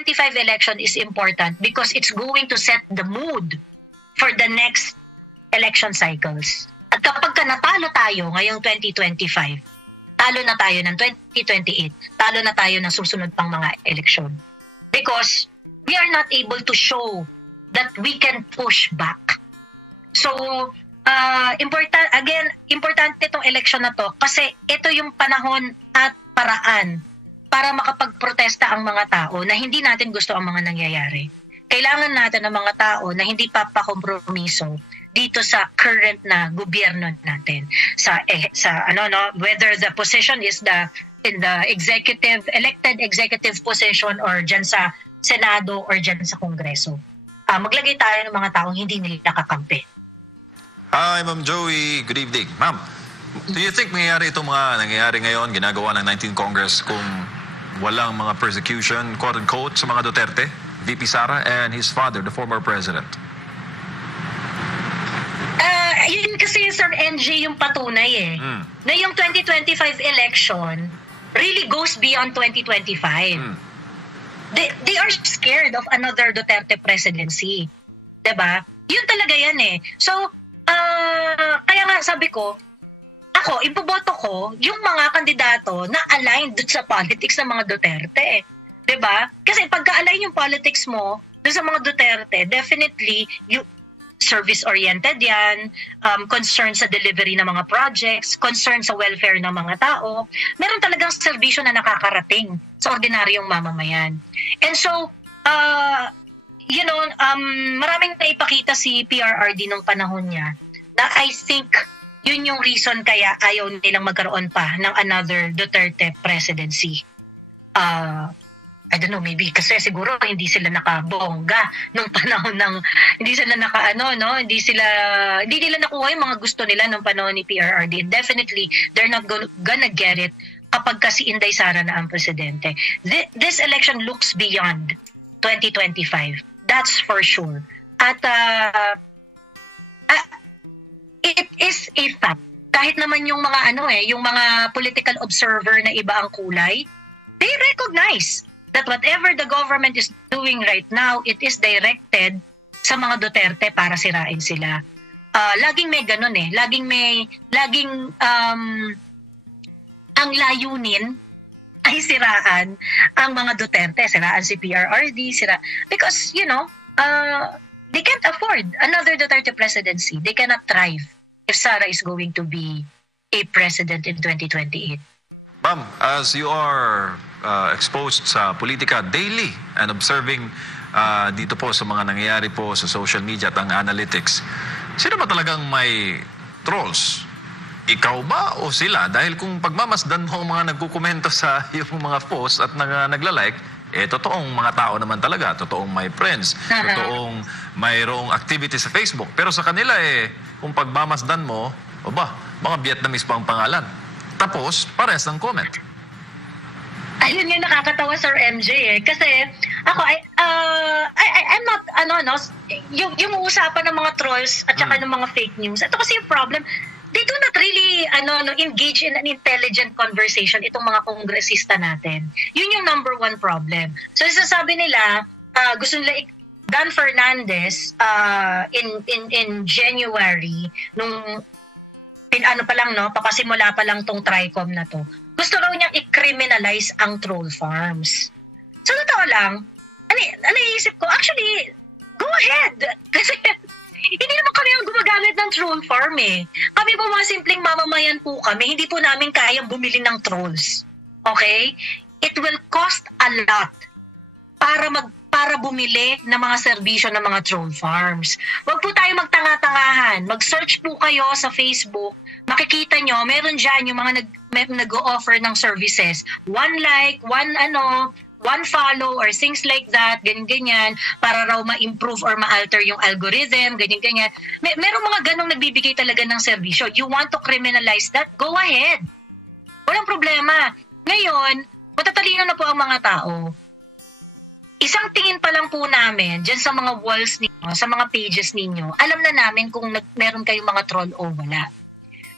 2025 election is important because it's going to set the mood for the next election cycles. At kapag natalo tayo ngayong 2025, talo na tayo ng 2028, talo na tayo ng susunod pang mga eleksyon. Because we are not able to show that we can push back. So, importante itong election na to kasi ito yung panahon at paraan para makapagprotesta ang mga tao na hindi natin gusto ang mga nangyayari. Kailangan natin ng mga tao na hindi papakompromiso dito sa current na gobyerno natin, whether the position is in the elected executive position or dyan sa Senado or dyan sa Kongreso. Maglagay tayo ng mga taong hindi nila kakampi. Hi, Ma'am Joey. Good evening. Ma'am, do you think mangyayari itong mga nangyayari ngayon, ginagawa ng 19th Congress kung walang mga persecution, quote-unquote, sa mga Duterte, VP Sara, and his father, the former president? Yun kasi Sir NJ yung patunay na yung 2025 election really goes beyond 2025. They are scared of another Duterte presidency. Diba? Yun talaga yan So, kaya nga sabi ko, ako, ipoboto ko yung mga kandidato na aligned dun sa politics ng mga Duterte. Diba? Kasi pagka-align yung politics mo dun sa mga Duterte, definitely, service-oriented yan, concern sa delivery ng mga projects, concern sa welfare ng mga tao. Meron talagang serbisyo na nakakarating sa ordinaryong mamamayan. And so, maraming naipakita si PRRD nung panahon niya na I think yun yung reason kaya ayaw nilang magkaroon pa ng another Duterte presidency. I don't know, maybe kasi siguro hindi sila nakabongga nung panahon ng hindi nila nakuha yung mga gusto nila nung panahon ni PRRD. Definitely, they're not gonna get it kapag kasi Inday Sara na ang presidente. This election looks beyond 2025. That's for sure. At it is a fact. Kahit naman yung mga yung mga political observer na iba ang kulay, they recognize that whatever the government is doing right now, it is directed sa mga Duterte para sirain sila. Laging may ganun laging ang layunin ay siraan ang mga Duterte, siraan si PRRD, because they can't afford another Duterte presidency. They cannot thrive if Sara is going to be a president in 2028. Ma'am, as you are exposed sa politika daily and observing dito po sa mga nangyayari po sa social media at ang analytics, sino ba talagang may trolls? Ikaw ba o sila? Dahil kung pagmamasdan mo ang mga nagkukomento sa yung mga posts at nagla-like, totoong mga tao naman talaga, totoong may friends, totoong mayroong activity sa Facebook. Pero sa kanila kung pagmamasdan mo, mga Vietnamese pa ang pangalan. Tapos, parehas ng comment. Ayun yung nakakatawa, Sir MJ Kasi ako, I'm not, yung usapan ng mga trolls at saka ng mga fake news. Ito kasi yung problem, they do not really engage in an intelligent conversation itong mga kongresista natin. Yun yung number one problem. So, sasabi nila, gusto nila Dan Fernandez in January, nung papasimula pa lang tong TRICOM na to. Gusto raw niyang i-criminalize ang troll farms. So, totoo lang, iisip ko, actually, go ahead. Kasi, hindi naman kami ang gumagamit ng troll farm Kami po mga simpleng mamamayan po kami, hindi po namin kayang bumili ng trolls. Okay? It will cost a lot para bumili ng mga serbisyo ng mga troll farms. Huwag po tayo magtanga-tangahan. Mag-search po kayo sa Facebook. Makikita nyo, meron dyan yung mga nag-o-offer ng services. One like, one follow or things like that, ganyan-ganyan, para raw ma-improve or ma-alter yung algorithm, ganyan-ganyan. Merong mga ganong nagbibigay talaga ng serbisyo. You want to criminalize that? Go ahead. Walang problema. Ngayon, matatalino na po ang mga tao. Isang tingin pa lang po namin dyan sa mga walls ninyo, sa mga pages ninyo, alam na namin kung meron kayong mga troll o wala.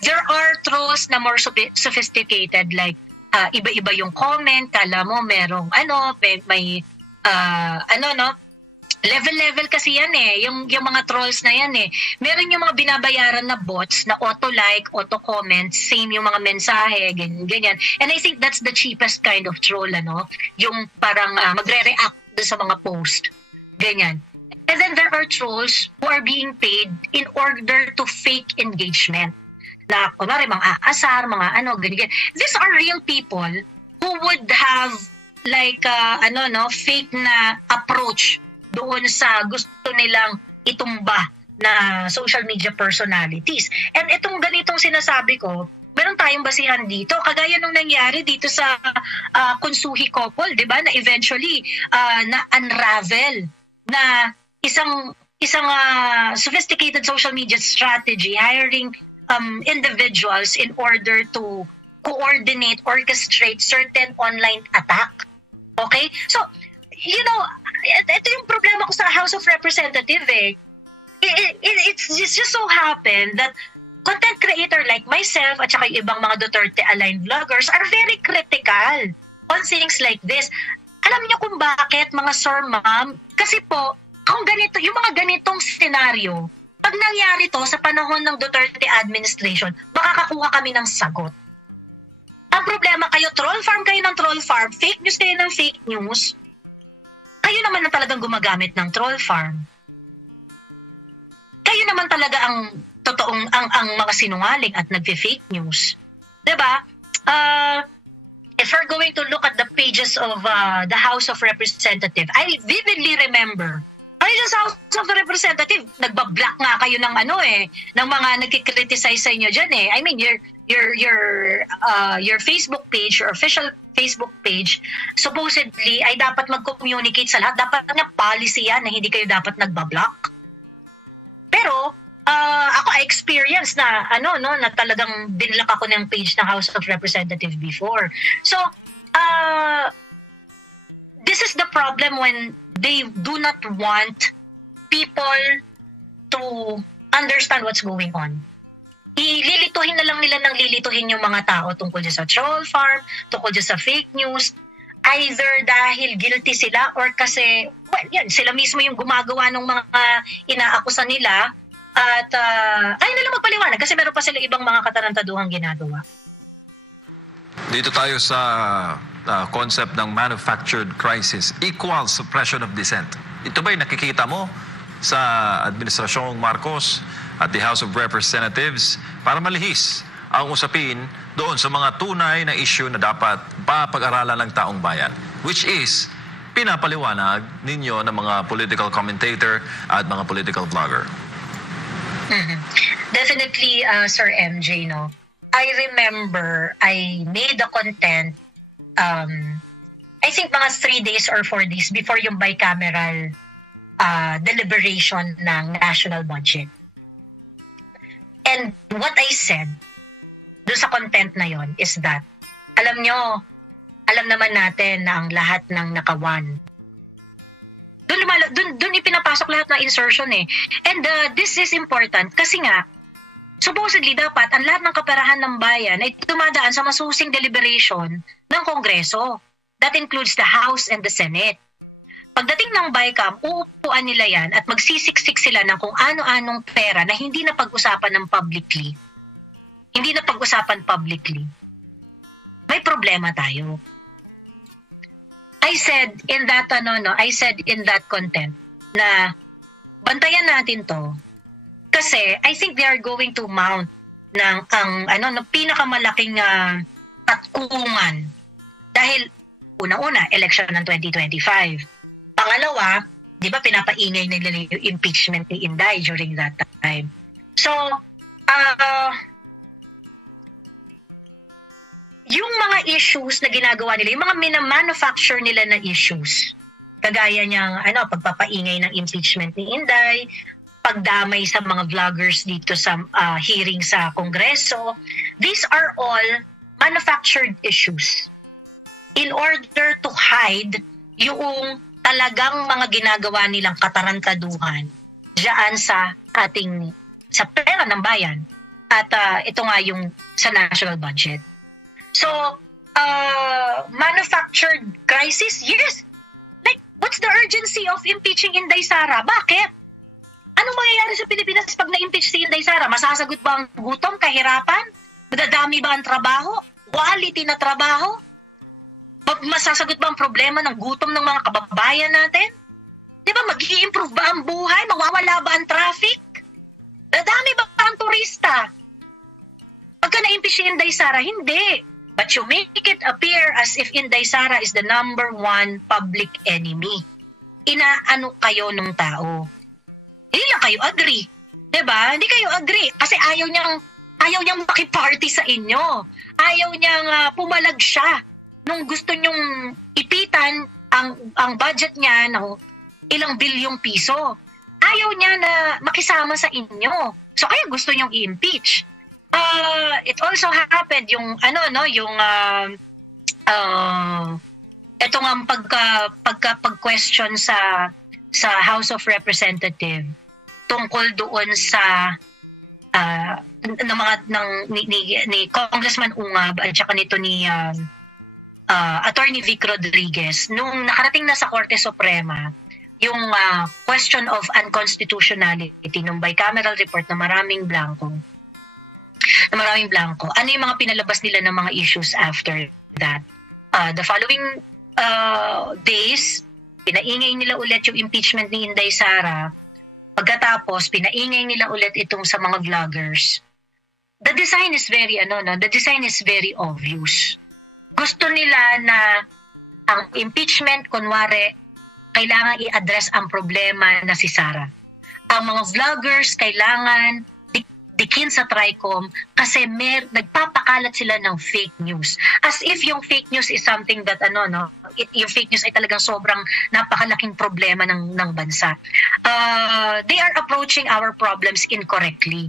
There are trolls na more sophisticated, like iba-iba yung comment, kala mo merong may level kasi yan eh, yung mga trolls na yan eh. Meron yung mga binabayaran na bots na auto-like, auto-comment, same yung mga mensahe, ganyan. And I think that's the cheapest kind of troll, yung parang magre-react sa mga post, ganyan. And then there are trolls who are being paid in order to fake engagement. Na, kunwari, mga aasar, mga ganyan. These are real people who would have like, fake na approach doon sa gusto nilang itumba na social media personalities. And itong ganitong sinasabi ko, meron tayong basihan dito. Kagaya nung nangyari dito sa Kunsuhi couple, di ba? Na eventually na-unravel na isang sophisticated social media strategy hiring individuals in order to coordinate, orchestrate certain online attack. Okay? So, ito yung problema ko sa House of Representatives eh. It's just so happened that content creator like myself at saka yung ibang mga Duterte-aligned vloggers are very critical on things like this. Alam niyo kung bakit, mga sir, ma'am? Kasi po, kung ganito, yung mga ganitong senaryo, pag nangyari to sa panahon ng Duterte administration, makakakuha kami ng sagot. Ang problema kayo, troll farm kayo ng troll farm, fake news kayo ng fake news, kayo naman na talagang gumagamit ng troll farm. Kayo naman talaga ang totoong, ang mga sinungaling at nagfe-fake news. Diba? If we're going to look at the pages of the House of Representatives, I vividly remember, sa House of Representatives, nagbablock nga kayo ng ng mga nagkikriticize sa inyo dyan eh. I mean, your Facebook page, your official Facebook page, supposedly ay dapat mag-communicate sa lahat. Dapat nga policy yan na hindi kayo dapat nagbablock. Pero, ako experience na na talagang binlock ako ng page ng House of Representatives before. So, this is the problem when they do not want people to understand what's going on. Ililituhin na lang nila ng lilituhin yung mga tao tungkol sa troll farm, tungkol sa fake news, either dahil guilty sila or kasi, sila mismo yung gumagawa ng mga inaakusa nila at ayaw nila magpaliwanag kasi meron pa sila ibang mga katarantaduhang ginagawa. Dito tayo sa concept ng manufactured crisis, equal suppression of dissent. Ito ba'y nakikita mo sa Administrasyong Marcos at the House of Representatives para malihis ang usapin doon sa mga tunay na issue na dapat papag-aralan ng taong bayan, which is pinapaliwanag ninyo ng mga political commentator at mga political vlogger? Definitely, Sir MJ, no? I remember I made the content I think mga 3 days or 4 days before yung bicameral deliberation ng national budget. And what I said doon sa content na yon is that, alam naman natin na ang lahat ng nakawan. Doon ipinapasok lahat ng insertion eh. And this is important kasi nga, supposedly dapat ang lahat ng kaperahan ng bayan ay dumadaan sa masusing deliberation ng Kongreso. That includes the House and the Senate. Pagdating ng BICAM, uupuan nila yan at magsisiksik sila ng kung ano-anong pera na hindi na pag-usapan ng publicly. Hindi na pag-usapan publicly. May problema tayo. I said in that content na bantayan natin to kasi I think they are going to mount ng pinakamalaking tatkungan dahil una-una election ng 2025. Pangalawa, 'di ba pinapaingay nila yung impeachment ni Inday during that time. So, yung mga issues na ginagawa nila, yung mga minamanufacture nila na issues, kagaya niyang pagpapaingay ng impeachment ni Inday, pagdamay sa mga vloggers dito sa hearing sa Kongreso, these are all manufactured issues in order to hide yung talagang mga ginagawa nilang katarantaduhan diyan sa pera ng bayan at ito nga yung sa national budget. So, manufactured crisis, yes. Like, What's the urgency of impeaching Inday Sara? Bakit? Anong mangyayari sa Pilipinas pag na-impeach si Inday Sara? Masasagot ba ang gutom, kahirapan? Madadami ba ang trabaho? Quality na trabaho? Masasagot ba ang problema ng gutom ng mga kababayan natin? Di ba, mag-i-improve ba ang buhay? Mawawala ba ang traffic? Dadami ba ang turista? Pagka na-impeach si Inday Sara, hindi. But you make it appear as if Inday Sara is the number one public enemy. Inaano kayo ng tao? Hindi lang kayo agree. Diba? Hindi kayo agree. Kasi ayaw niyang makiparty sa inyo. Ayaw niyang pumalag siya nung gusto niyong ipitan ang budget niya ng ilang bilyong piso. Ayaw niya na makisama sa inyo. So kaya gusto niyong i-impeach. It also happened yung ito nga pag-question sa House of Representative tungkol doon sa ni Congressman Ungab at saka nito ni Attorney Vic Rodriguez nung nakarating na sa Korte Suprema yung question of unconstitutionality ng bicameral report na maraming blanco. Ano yung mga pinalabas nila ng mga issues after that? The following days, pinaingay nila ulit yung impeachment ni Inday Sara. Pagkatapos, pinaingay nila ulit itong sa mga vloggers. The design is very obvious. Gusto nila na ang impeachment, kunwari, kailangan i-address ang problema na si Sara. Ang mga vloggers kailangan dikin sa TRICOM kasi nagpapakalat sila ng fake news. As if yung fake news is something that yung fake news ay talagang sobrang napakalaking problema ng bansa. They are approaching our problems incorrectly.